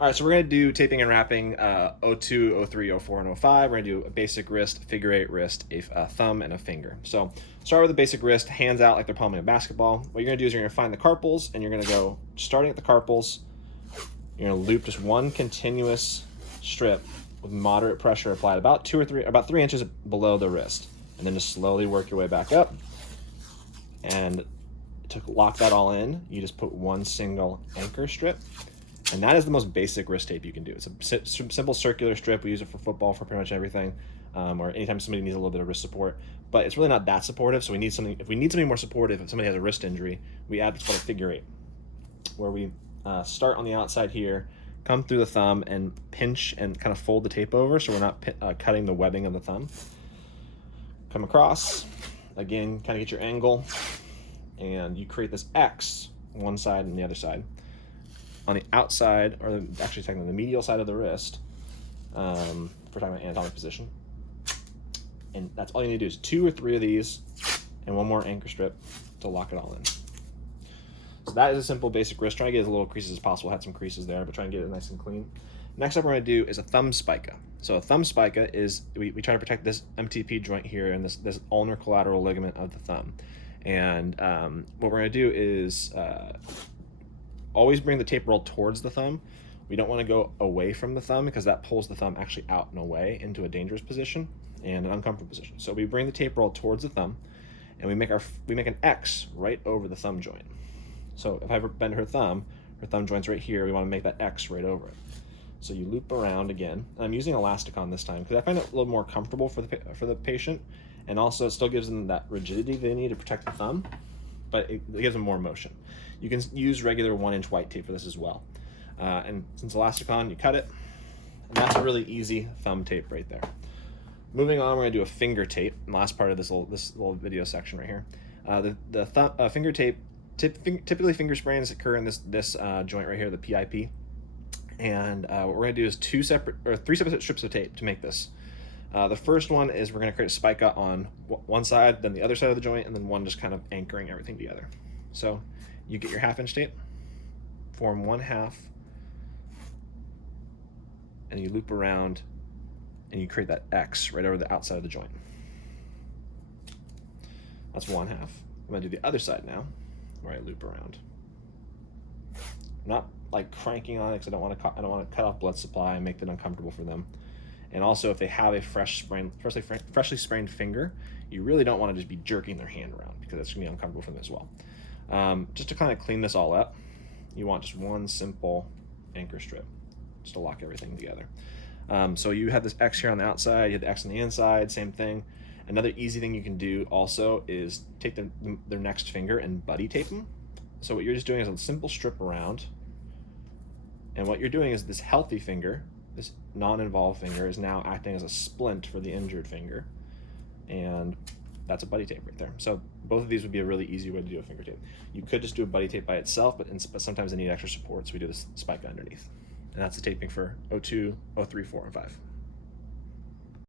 All right, so we're gonna do taping and wrapping O2, O3, O4, and O5. We're gonna do a basic wrist, figure eight wrist, a thumb, and a finger. So start with the basic wrist, hands out like they're palming a basketball. What you're gonna do is you're gonna find the carpals, and you're gonna go, starting at the carpals, you're gonna loop just one continuous strip with moderate pressure applied about 3 inches below the wrist. And then just slowly work your way back up. And to lock that all in, you just put one single anchor strip. And that is the most basic wrist tape you can do. It's a simple circular strip. We use it for football, for pretty much everything, or anytime somebody needs a little bit of wrist support. But it's really not that supportive, so we need something. If we need something more supportive, if somebody has a wrist injury, we add what's called a figure eight, where we start on the outside here, come through the thumb, and pinch and kind of fold the tape over so we're not cutting the webbing of the thumb. Come across, again, kind of get your angle, and you create this X, one side and the other side. On the outside, or actually technically the medial side of the wrist, for talking about anatomic position. And that's all you need to do is 2 or 3 of these and one more anchor strip to lock it all in. So that is a simple basic wrist. Try to get as little creases as possible. Had some creases there, but try and get it nice and clean. Next up we're going to do is a thumb spica. So a thumb spica is, we try to protect this MTP joint here and this ulnar collateral ligament of the thumb. And what we're going to do is always bring the tape roll towards the thumb. We don't want to go away from the thumb because that pulls the thumb actually out and away into a dangerous position and an uncomfortable position. So we bring the tape roll towards the thumb, and we make an X right over the thumb joint. So if I bend her thumb joint's right here. We want to make that X right over it. So you loop around again. And I'm using elasticon this time because I find it a little more comfortable for the patient, and also it still gives them that rigidity they need to protect the thumb, but it gives them more motion. You can use regular 1-inch white tape for this as well. And since elasticon, you cut it, and that's a really easy thumb tape right there. Moving on, we're gonna do a finger tape, the last part of this little video section right here. The finger tape, typically finger sprains occur in this joint right here, the PIP. And what we're gonna do is 3 separate strips of tape to make this. The first one is we're gonna create a spica on one side, then the other side of the joint, and then one just kind of anchoring everything together. So you get your 1/2-inch tape, form 1/2, and you loop around, and you create that X right over the outside of the joint. That's 1/2. I'm gonna do the other side now, where I loop around. I'm not like cranking on it because I don't want to cut off blood supply and make it uncomfortable for them. And also, if they have a freshly sprained finger, you really don't want to just be jerking their hand around because that's gonna be uncomfortable for them as well. Just to kind of clean this all up, you want just one simple anchor strip just to lock everything together. So you have this X here on the outside, you have the X on the inside, same thing. Another easy thing you can do also is take their next finger and buddy tape them. So what you're just doing is a simple strip around, and what you're doing is this healthy finger, this non-involved finger, is now acting as a splint for the injured finger, and that's a buddy tape right there. So both of these would be a really easy way to do a finger tape. You could just do a buddy tape by itself, but sometimes they need extra support, so we do this spike underneath. And that's the taping for O2, O3, 4, and 5.